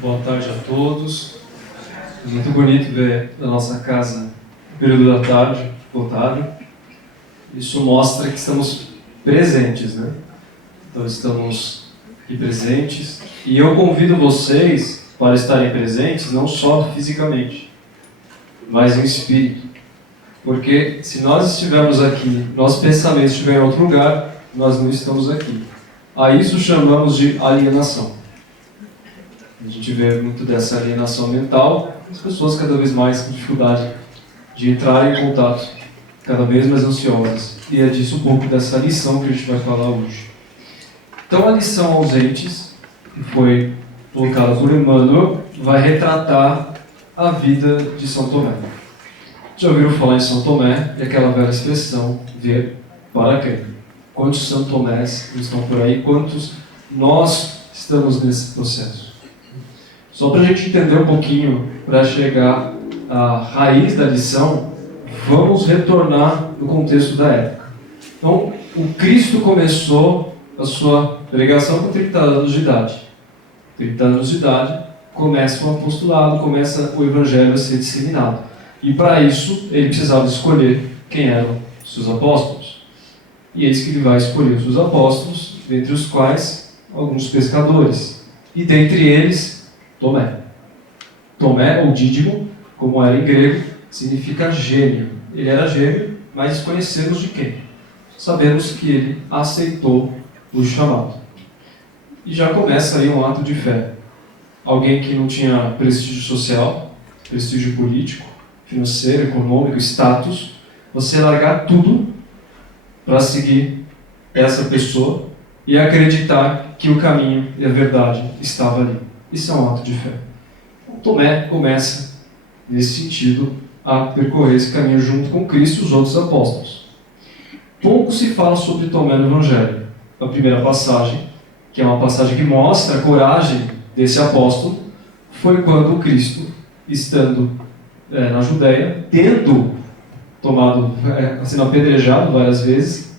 Boa tarde a todos. É muito bonito ver a nossa casa no período da tarde, lotado. Isso mostra que estamos presentes, né? Então estamos aqui presentes. E eu convido vocês para estarem presentes, não só fisicamente, mas em espírito. Porque se nós estivermos aqui, nossos pensamentos estiverem em outro lugar, nós não estamos aqui. A isso chamamos de alienação. A gente vê muito dessa alienação mental, as pessoas cada vez mais com dificuldade de entrar em contato, cada vez mais ansiosas. E é disso um pouco dessa lição que a gente vai falar hoje. Então a lição ausentes, que foi colocada por Emmanuel, vai retratar a vida de São Tomé. Já ouviram falar em São Tomé e aquela velha expressão, ver para crer. Quantos São Tomés estão por aí? Quantos nós estamos nesse processo? Só para a gente entender um pouquinho, para chegar à raiz da lição, vamos retornar no contexto da época. Então, o Cristo começou a sua pregação com 30 anos de idade. 30 anos de idade, começa o apostolado, começa o evangelho a ser disseminado. E para isso, ele precisava escolher quem eram os seus apóstolos. E eis que ele vai escolher os seus apóstolos, dentre os quais alguns pescadores. E dentre eles, Tomé. Tomé, ou Dídimo, como era em grego, significa gêmeo. Ele era gêmeo, mas desconhecemos de quem. Sabemos que ele aceitou o chamado. E já começa aí um ato de fé. Alguém que não tinha prestígio social, prestígio político, financeiro, econômico, status, você largar tudo para seguir essa pessoa e acreditar que o caminho e a verdade estava ali. Isso é um ato de fé. Tomé começa, nesse sentido, a percorrer esse caminho junto com Cristo e os outros apóstolos. Pouco se fala sobre Tomé no Evangelho. A primeira passagem, que é uma passagem que mostra a coragem desse apóstolo, foi quando Cristo, estando na Judéia, tendo sendo apedrejado várias vezes,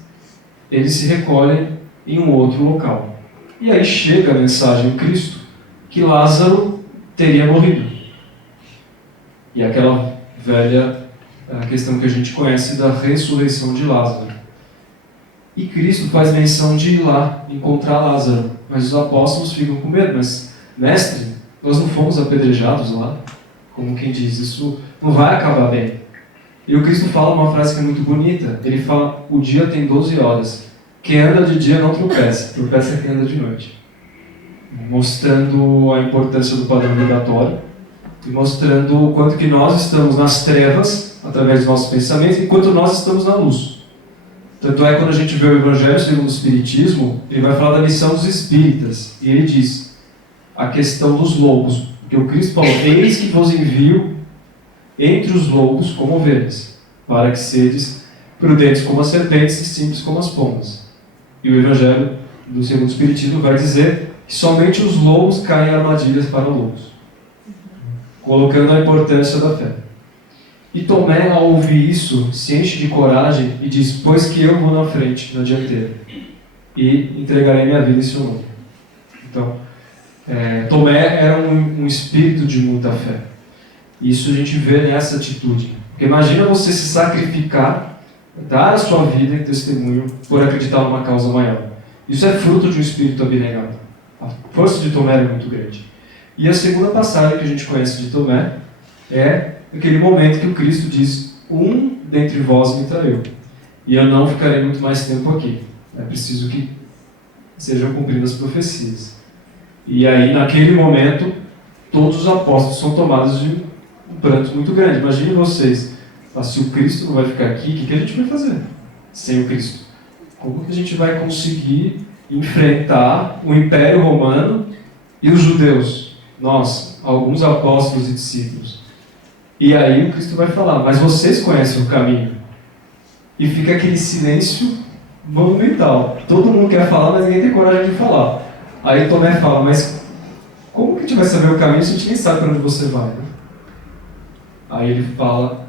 eles se recolhem em um outro local. E aí chega a mensagem de Cristo que Lázaro teria morrido. E aquela velha questão que a gente conhece da ressurreição de Lázaro. E Cristo faz menção de ir lá encontrar Lázaro. Mas os apóstolos ficam com medo. Mas, mestre, nós não fomos apedrejados lá? Como quem diz, isso não vai acabar bem. E o Cristo fala uma frase que é muito bonita. Ele fala, o dia tem 12 horas. Quem anda de dia não tropeça. Tropeça quem anda de noite. Mostrando a importância do padrão vibratório e mostrando o quanto que nós estamos nas trevas, através dos nossos pensamentos, enquanto nós estamos na luz. Tanto é quando a gente vê o Evangelho segundo o Espiritismo, ele vai falar da lição dos espíritas, e ele diz a questão dos lobos, porque o Cristo falou, eis que vos envio entre os lobos como ovelhas, para que sedes prudentes como as serpentes e simples como as pombas. E o Evangelho do segundo o Espiritismo vai dizer que somente os lobos caem em armadilhas para lobos, colocando a importância da fé. E Tomé, ao ouvir isso, se enche de coragem e diz, pois que eu vou na frente, na dianteira, e entregarei minha vida em seu nome. Então, Tomé era um espírito de muita fé. Isso a gente vê nessa atitude. Porque imagina você se sacrificar, dar a sua vida em testemunho por acreditar numa causa maior. Isso é fruto de um espírito abnegado. A força de Tomé é muito grande. E a segunda passagem que a gente conhece de Tomé é aquele momento que o Cristo diz, um dentre vós me traiu. E eu não ficarei muito mais tempo aqui. É preciso que sejam cumpridas as profecias. E aí, naquele momento, todos os apóstolos são tomados de um pranto muito grande. Imagine vocês, se o Cristo não vai ficar aqui, o que a gente vai fazer sem o Cristo? Como que a gente vai conseguir enfrentar o Império Romano e os judeus? Nós, alguns apóstolos e discípulos. E aí o Cristo vai falar, mas vocês conhecem o caminho. E fica aquele silêncio monumental. Todo mundo quer falar, mas ninguém tem coragem de falar. Aí Tomé fala, mas como que a gente vai saber o caminho se a gente nem sabe para onde você vai? Né? Aí ele fala,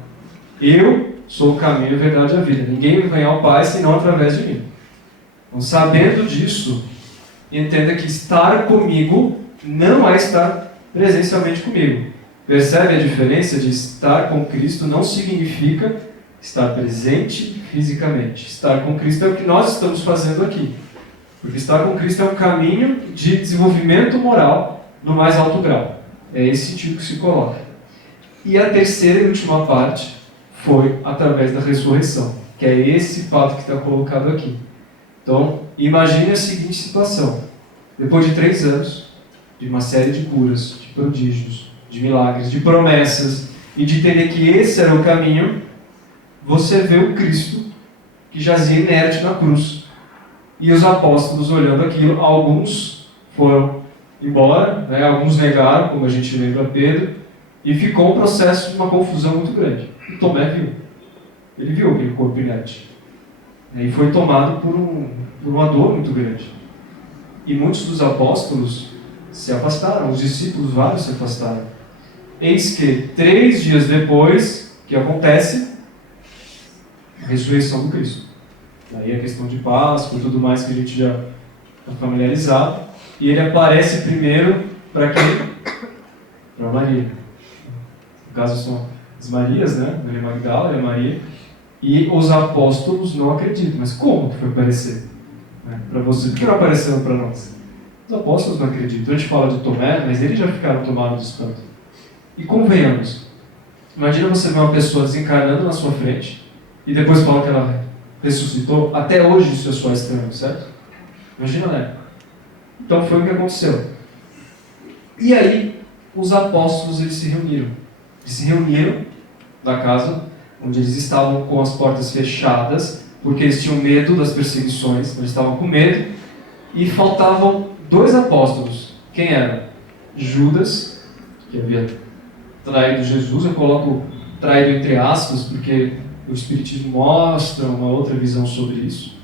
eu sou o caminho, a verdade e a vida. Ninguém vem ao Pai senão através de mim. Então, sabendo disso, entenda que estar comigo não é estar presencialmente comigo. Percebe a diferença de estar com Cristo não significa estar presente fisicamente. Estar com Cristo é o que nós estamos fazendo aqui. Porque estar com Cristo é um caminho de desenvolvimento moral no mais alto grau. É esse sentido que se coloca. E a terceira e última parte foi através da ressurreição, que é esse fato que está colocado aqui. Então, imagine a seguinte situação. Depois de 3 anos, de uma série de curas, de prodígios, de milagres, de promessas, e de entender que esse era o caminho, você vê o Cristo que jazia inerte na cruz. E os apóstolos olhando aquilo, alguns foram embora, né? Alguns negaram, como a gente lembra Pedro, e ficou um processo de uma confusão muito grande. E Tomé viu. Ele viu aquele corpo inerte. E foi tomado por uma dor muito grande. E muitos dos apóstolos se afastaram, os discípulos vários se afastaram. Eis que 3 dias depois, que acontece? A ressurreição do Cristo. Daí a questão de Páscoa e tudo mais que a gente já está familiarizado. E ele aparece primeiro para quem? Para Maria. No caso são as Marias, né? Maria Magdala e a Maria. E os apóstolos não acreditam. Mas como que foi aparecer? Para você. Por que não apareceu para nós? Os apóstolos não acreditam. A gente fala de Tomé, mas eles já ficaram tomados de espanto. E convenhamos. Imagina você ver uma pessoa desencarnando na sua frente e depois fala que ela ressuscitou. Até hoje isso é só estranho, certo? Imagina, né? Então foi o que aconteceu. E aí, os apóstolos eles se reuniram. Eles se reuniram na casa onde eles estavam com as portas fechadas, porque eles tinham medo das perseguições, eles estavam com medo, e faltavam 2 apóstolos. Quem eram? Judas, que havia traído Jesus. Eu coloco traído entre aspas, porque o Espiritismo mostra uma outra visão sobre isso.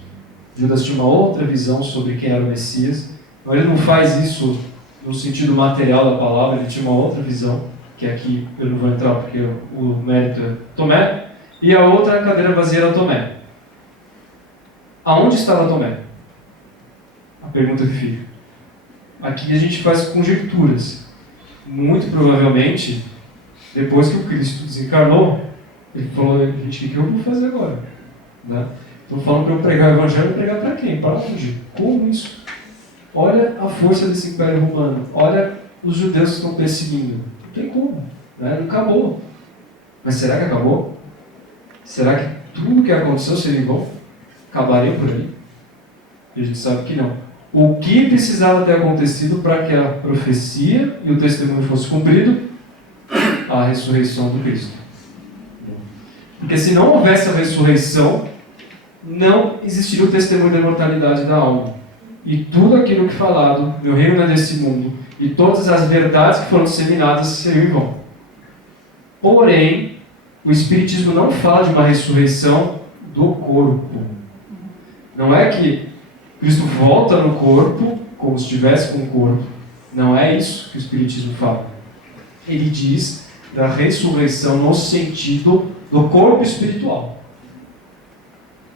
Judas tinha uma outra visão sobre quem era o Messias. Então ele não faz isso no sentido material da palavra, ele tinha uma outra visão, que aqui eu não vou entrar porque o mérito é Tomé, e a outra cadeira vazia era Tomé. Aonde estava Tomé? A pergunta que fica. Aqui a gente faz conjecturas. Muito provavelmente, depois que o Cristo desencarnou, ele falou, gente, o que eu vou fazer agora? Né? Estão falando para eu pregar o Evangelho, pregar para quem? Para onde? Como isso? Olha a força desse Império Romano. Olha os judeus que estão perseguindo. Não tem como. Né? Não acabou. Mas será que acabou? Será que tudo que aconteceu seria bom? Acabaria por aí? E a gente sabe que não. O que precisava ter acontecido para que a profecia e o testemunho fosse cumprido? A ressurreição do Cristo. Porque se não houvesse a ressurreição, não existiria o testemunho da imortalidade da alma. E tudo aquilo que falado, meu reino não é desse mundo, e todas as verdades que foram disseminadas seriam em vão. Porém, o Espiritismo não fala de uma ressurreição do corpo. Não é que Cristo volta no corpo, como se estivesse com o corpo. Não é isso que o Espiritismo fala. Ele diz da ressurreição no sentido do corpo espiritual,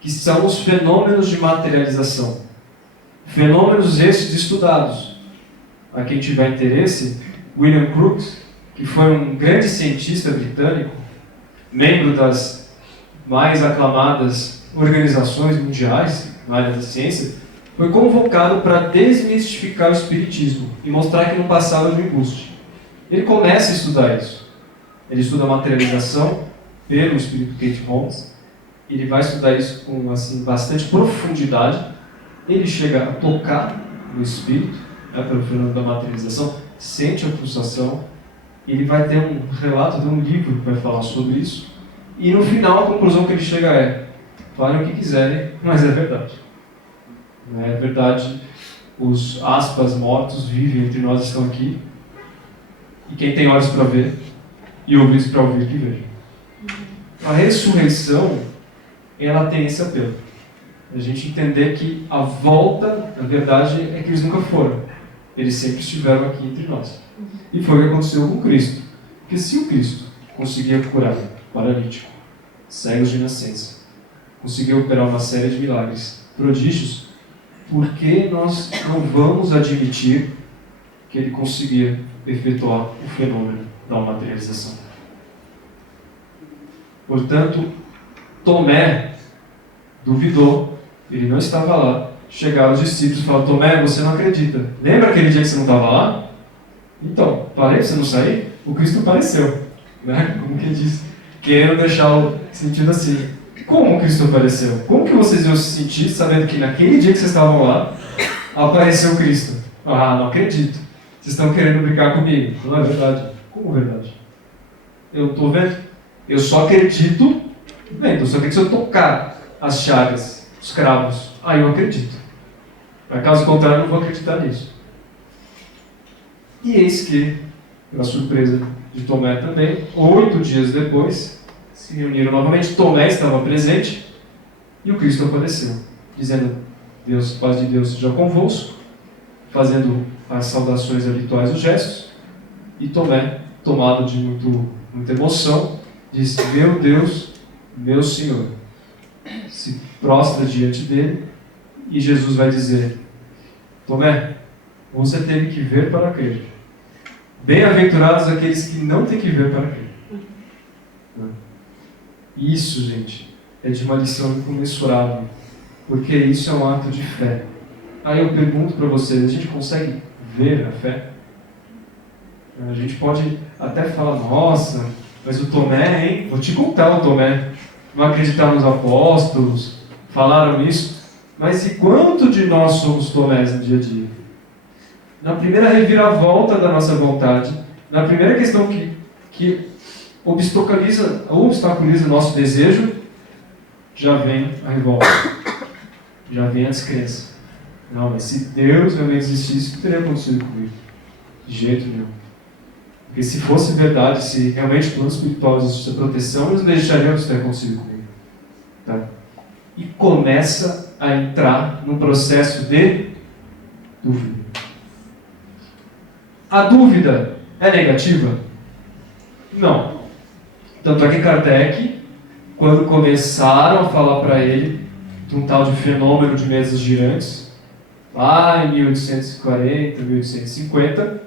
que são os fenômenos de materialização. Fenômenos esses estudados. A quem tiver interesse, William Crookes, que foi um grande cientista britânico, membro das mais aclamadas organizações mundiais na área da ciência, foi convocado para desmistificar o espiritismo e mostrar que não passava de um embuste. Ele começa a estudar isso. Ele estuda a materialização pelo espírito Kate Holmes. Ele vai estudar isso com bastante profundidade. Ele chega a tocar no espírito, pelo fenômeno da materialização, sente a pulsação. Ele vai ter um relato de um livro que vai falar sobre isso. E no final a conclusão que ele chega é: falem o que quiserem, mas é verdade. Não é verdade, os aspas mortos vivem entre nós, estão aqui. E quem tem olhos para ver e ouvidos para ouvir, que veja. A ressurreição, ela tem esse apelo. A gente entender que a volta, na verdade, é que eles nunca foram. Eles sempre estiveram aqui entre nós. E foi o que aconteceu com Cristo. Porque se o Cristo conseguia curar paralítico, cegos de nascença, conseguiu operar uma série de milagres, prodígios, por que nós não vamos admitir que ele conseguia efetuar o fenômeno da materialização. Portanto, Tomé duvidou, ele não estava lá. Chegaram os discípulos e falaram: Tomé, você não acredita. Lembra aquele dia que você não estava lá? Então, parei para você não sair? O Cristo apareceu. Né? Como que ele disse? Querendo deixar o sentido assim. Como o Cristo apareceu? Como que vocês iam se sentir sabendo que naquele dia que vocês estavam lá, apareceu o Cristo? Ah, não acredito. Vocês estão querendo brincar comigo. Não é verdade. Como verdade? Eu estou vendo. Eu só acredito vendo. Só que se eu tocar as chagas, os cravos, aí eu acredito. Mas caso contrário, eu não vou acreditar nisso. E eis que, para surpresa de Tomé também, 8 dias depois, se reuniram novamente. Tomé estava presente e o Cristo apareceu, dizendo: Deus, paz de Deus seja convosco, fazendo as saudações habituais, os gestos. E Tomé, tomado de muita emoção, disse: meu Deus, meu Senhor. Se prostra diante dele e Jesus vai dizer: Tomé, você teve que ver para crer. Bem-aventurados aqueles que não têm que ver para crer. Isso, gente, é de uma lição incomensurável, porque isso é um ato de fé. Aí eu pergunto para vocês: a gente consegue ver a fé? A gente pode até falar: nossa, mas o Tomé, hein? Vou te contar o Tomé. Não acreditar nos apóstolos, falaram isso. Mas e quanto de nós somos Tomés no dia a dia? Na primeira reviravolta da nossa vontade, na primeira questão que obstaculiza o nosso desejo, já vem a revolta, já vem a descrença. Não, mas se Deus realmente existisse, não teria acontecido comigo. De jeito nenhum. Porque se fosse verdade, se realmente o plano espiritual existisse a proteção, eles não deixariam isso ter acontecido comigo. Tá? E começa a entrar num processo de dúvida. A dúvida é negativa? Não. Tanto é que Kardec, quando começaram a falar para ele de um tal de fenômeno de mesas girantes, lá em 1840, 1850,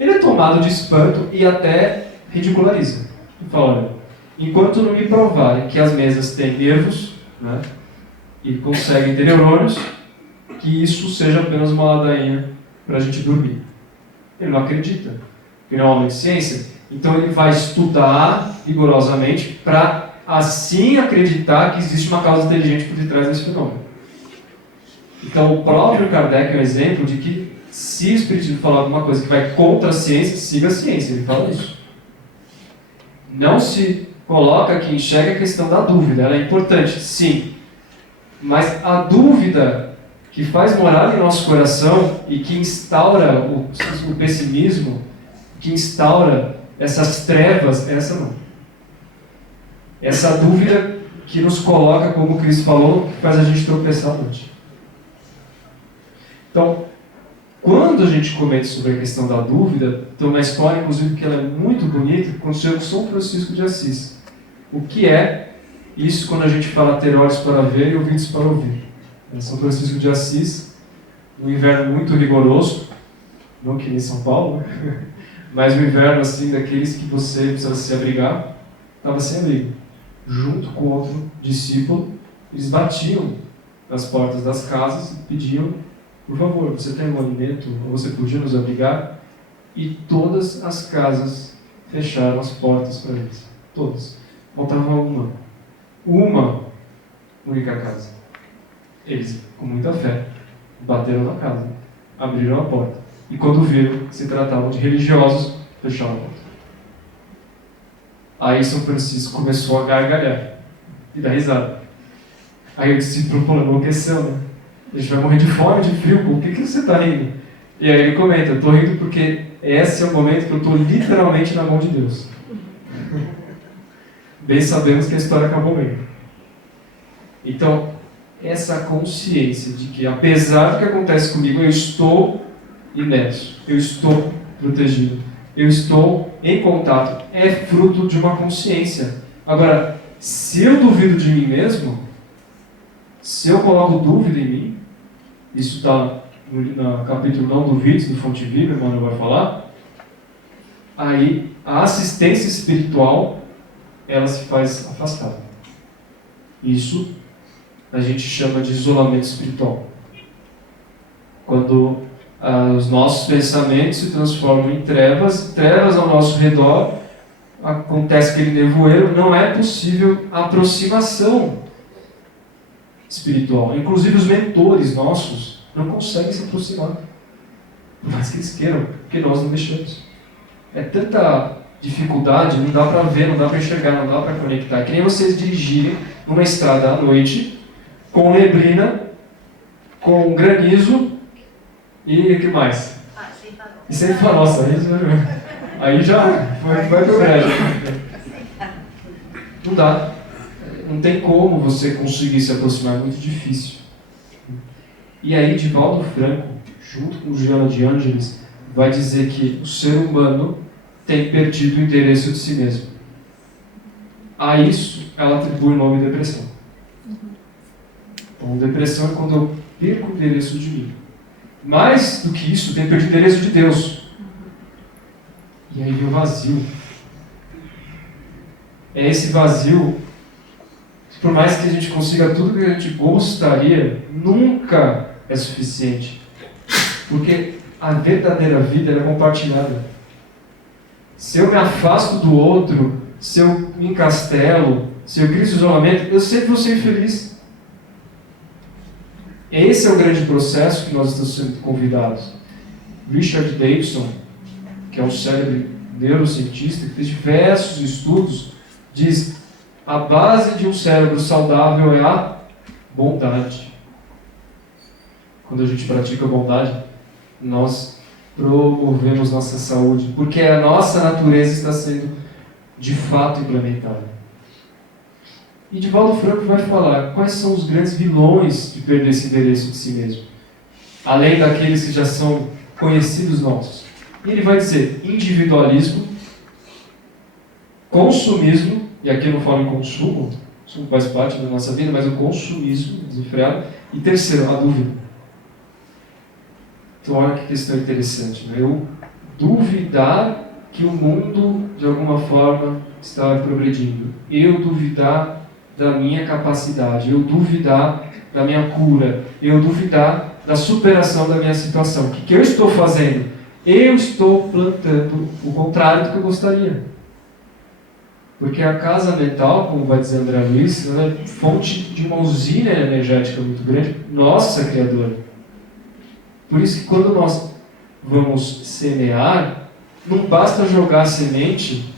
ele é tomado de espanto e até ridiculariza. Ele fala: olha, enquanto não me provarem que as mesas têm nervos, né, e conseguem ter neurônios, que isso seja apenas uma ladainha para a gente dormir. Ele não acredita. Ele é um homem de ciência. Então ele vai estudar rigorosamente para assim acreditar que existe uma causa inteligente por detrás desse fenômeno. Então o próprio Kardec é um exemplo de que se o Espiritismo falar alguma coisa que vai contra a ciência, siga a ciência. Ele fala isso. Não se coloca aqui, enxerga a questão da dúvida. Ela é importante, sim. Mas a dúvida que faz morar em nosso coração e que instaura o pessimismo, que instaura essas trevas, essa não. Essa dúvida que nos coloca, como o Cristo falou, que faz a gente tropeçar à noite. Então, quando a gente comenta sobre a questão da dúvida, tem uma história, inclusive, que ela é muito bonita, que aconteceu com São Francisco de Assis. O que é isso quando a gente fala ter olhos para ver e ouvidos para ouvir? São Francisco de Assis, um inverno muito rigoroso, não que nem São Paulo, né? Mas um inverno assim, daqueles que você precisa se abrigar, estava sem abrigo. Junto com outro discípulo, eles batiam nas portas das casas e pediam: por favor, você tem um alimento, ou você podia nos abrigar? E todas as casas fecharam as portas para eles. Todas. Faltava uma única casa. Eles, com muita fé, bateram na casa, abriram a porta. E quando viram que se tratavam de religiosos, fecharam a porta. Aí São Francisco começou a gargalhar e dar risada. Aí o discípulo falou: enlouqueceu, né? A gente vai morrer de fome, de frio, por que você está rindo? E aí ele comenta: eu estou rindo porque esse é o momento que eu estou literalmente na mão de Deus. Bem sabemos que a história acabou bem. Então, essa consciência de que, apesar do que acontece comigo, eu estou imerso, eu estou protegido, eu estou em contato, é fruto de uma consciência. Agora, se eu duvido de mim mesmo, se eu coloco dúvida em mim, isso está no capítulo Não Duvides, do Fonte Viva, Emmanuel vai falar, aí a assistência espiritual, ela se faz afastada. Isso a gente chama de isolamento espiritual. Quando os nossos pensamentos se transformam em trevas, trevas ao nosso redor, acontece aquele nevoeiro, não é possível aproximação espiritual. Inclusive os mentores nossos não conseguem se aproximar, por mais que eles queiram, porque nós não deixamos. É tanta dificuldade, não dá para ver, não dá para enxergar, não dá para conectar. É que nem vocês dirigirem numa estrada à noite, com neblina, com granizo e o que mais? E sem farol. Nossa, aí já vai pro prédio. Não dá. Não tem como você conseguir se aproximar, é muito difícil. E aí, Divaldo Franco, junto com Giano de Ângeles, vai dizer que o ser humano tem perdido o endereço de si mesmo. A isso, ela atribui o nome depressão. Então, depressão é quando eu perco o endereço de mim. Mais do que isso, tem perdido o endereço de Deus. E aí vem o vazio. É esse vazio, por mais que a gente consiga tudo que a gente gostaria, nunca é suficiente. Porque a verdadeira vida é compartilhada. Se eu me afasto do outro, se eu me encastelo, se eu crio esse isolamento, eu sempre vou ser infeliz. Esse é o grande processo que nós estamos sendo convidados. Richard Davidson, que é um célebre neurocientista, que fez diversos estudos, diz: a base de um cérebro saudável é a bondade. Quando a gente pratica a bondade, nós promovemos nossa saúde, porque a nossa natureza está sendo de fato implementada. E Divaldo Franco vai falar quais são os grandes vilões de perder esse endereço de si mesmo, além daqueles que já são conhecidos nossos. E ele vai dizer individualismo, consumismo, e aqui eu não falo em consumo faz parte da nossa vida, mas o consumismo desenfreado, e terceiro, a dúvida. Então olha que questão interessante, né? Eu duvidar que o mundo de alguma forma está progredindo, eu duvidar da minha capacidade, eu duvidar da minha cura, eu duvidar da superação da minha situação. O que eu estou fazendo? Eu estou plantando o contrário do que eu gostaria. Porque a casa mental, como vai dizer André Luiz, ela é fonte de uma usina energética muito grande, nossa criadora. Por isso que quando nós vamos semear, não basta jogar a semente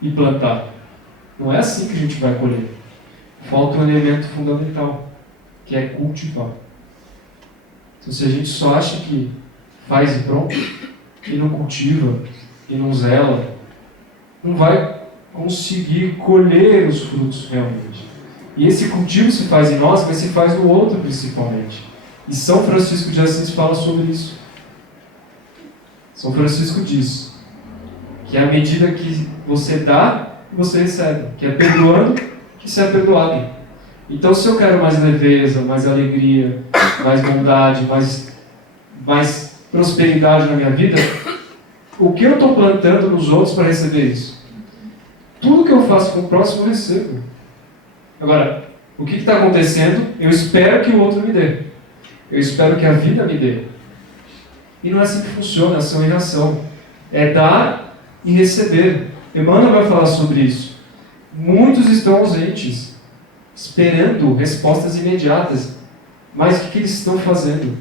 e plantar. Não é assim que a gente vai colher. Falta um elemento fundamental, que é cultivar. Então, se a gente só acha que faz e pronto, e não cultiva, e não zela, não vai conseguir colher os frutos realmente. E esse cultivo se faz em nós, mas se faz no outro principalmente. E São Francisco de Assis fala sobre isso. São Francisco diz que à medida que você dá, você recebe. Que é perdoando, que se é perdoado. Então, se eu quero mais leveza, mais alegria, mais bondade, mais prosperidade na minha vida, o que eu estou plantando nos outros para receber isso? Tudo que eu faço com o próximo eu recebo. Agora, o que está acontecendo? Eu espero que o outro me dê. Eu espero que a vida me dê. E não é assim que funciona, ação e reação. É dar e receber. Emmanuel vai falar sobre isso. Muitos estão ausentes, esperando respostas imediatas. Mas o que eles estão fazendo?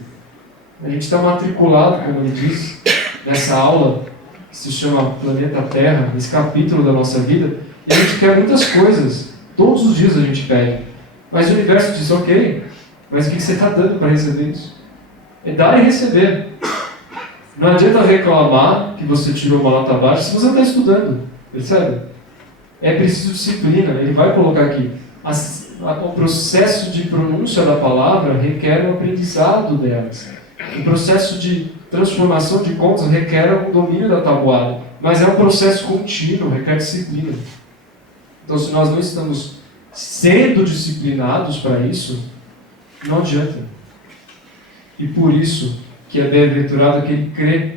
A gente está matriculado, como ele diz, nessa aula que se chama Planeta Terra, nesse capítulo da nossa vida, e a gente quer muitas coisas. Todos os dias a gente pede. Mas o universo diz, ok, mas o que você está dando para receber isso? É dar e receber. Não adianta reclamar que você tirou uma nota baixa se você está estudando. Percebe? É preciso disciplina. Ele vai colocar aqui. O processo de pronúncia da palavra requer o aprendizado delas. O processo de transformação de contas requer o domínio da tabuada. Mas é um processo contínuo, requer disciplina. Então, se nós não estamos sendo disciplinados para isso, não adianta. E por isso, que é bem-aventurado aquele que crê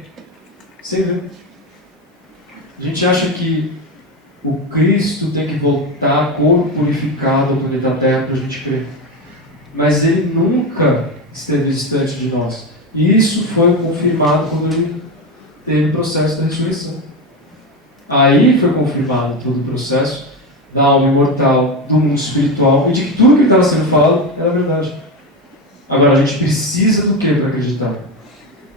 sem ver. A gente acha que o Cristo tem que voltar corporificado ao planeta Terra para a gente crer. Mas ele nunca esteve distante de nós. E isso foi confirmado quando ele teve o processo da ressurreição. Aí foi confirmado todo o processo da alma imortal, do mundo espiritual e de que tudo que estava sendo falado era verdade. Agora, a gente precisa do que para acreditar?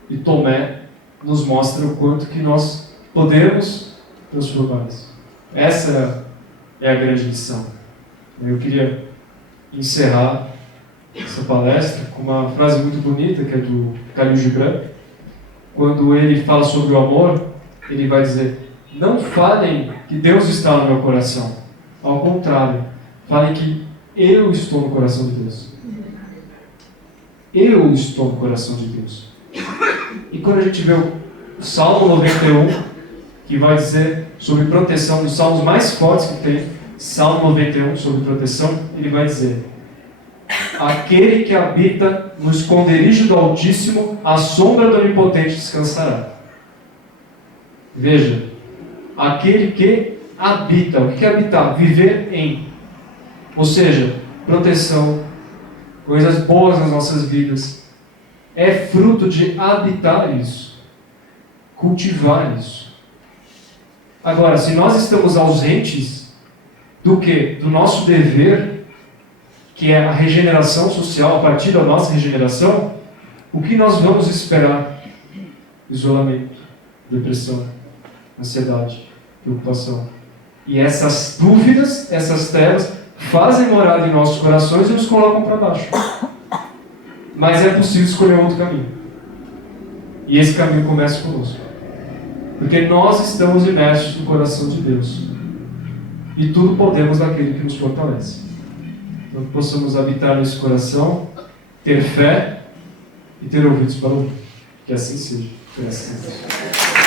E Tomé nos mostra o quanto que nós podemos transformar isso. Essa é a grande lição. Eu queria encerrar essa palestra com uma frase muito bonita, que é do Khalil Gibran. Quando ele fala sobre o amor, ele vai dizer: não falem que Deus está no meu coração. Ao contrário, falem que eu estou no coração de Deus. Eu estou no coração de Deus. E quando a gente vê o Salmo 91, que vai dizer sobre proteção, um dos salmos mais fortes que tem, Salmo 91 sobre proteção, ele vai dizer: aquele que habita no esconderijo do Altíssimo, à sombra do Onipotente descansará. Veja, aquele que habita. O que é habitar? Viver em. Ou seja, proteção, coisas boas nas nossas vidas. É fruto de habitar isso, cultivar isso. Agora, se nós estamos ausentes do que? Do nosso dever, que é a regeneração social, a partir da nossa regeneração, o que nós vamos esperar? Isolamento, depressão, ansiedade, preocupação. E essas dúvidas, essas trevas, fazem morada em nossos corações e nos colocam para baixo. Mas é possível escolher outro caminho. E esse caminho começa conosco. Porque nós estamos imersos no coração de Deus. E tudo podemos naquele que nos fortalece. Então que possamos habitar nesse coração, ter fé e ter ouvidos para ouvir. Que assim seja. Graças a Deus.